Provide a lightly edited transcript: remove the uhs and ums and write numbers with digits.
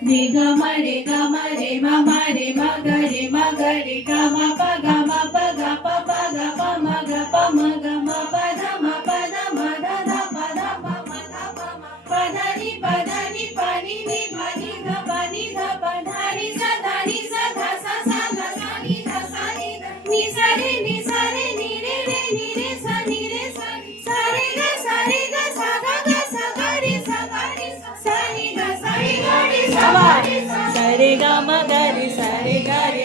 Ni ga ma re ga ma re ma ga re ga ma pa ga pa ma pa da ma pa da ni pa ni pa da ni sa ni sa re ga sa ga re sa ni ga sa re ga re sa रे गा मा गा रे सा रे गा रे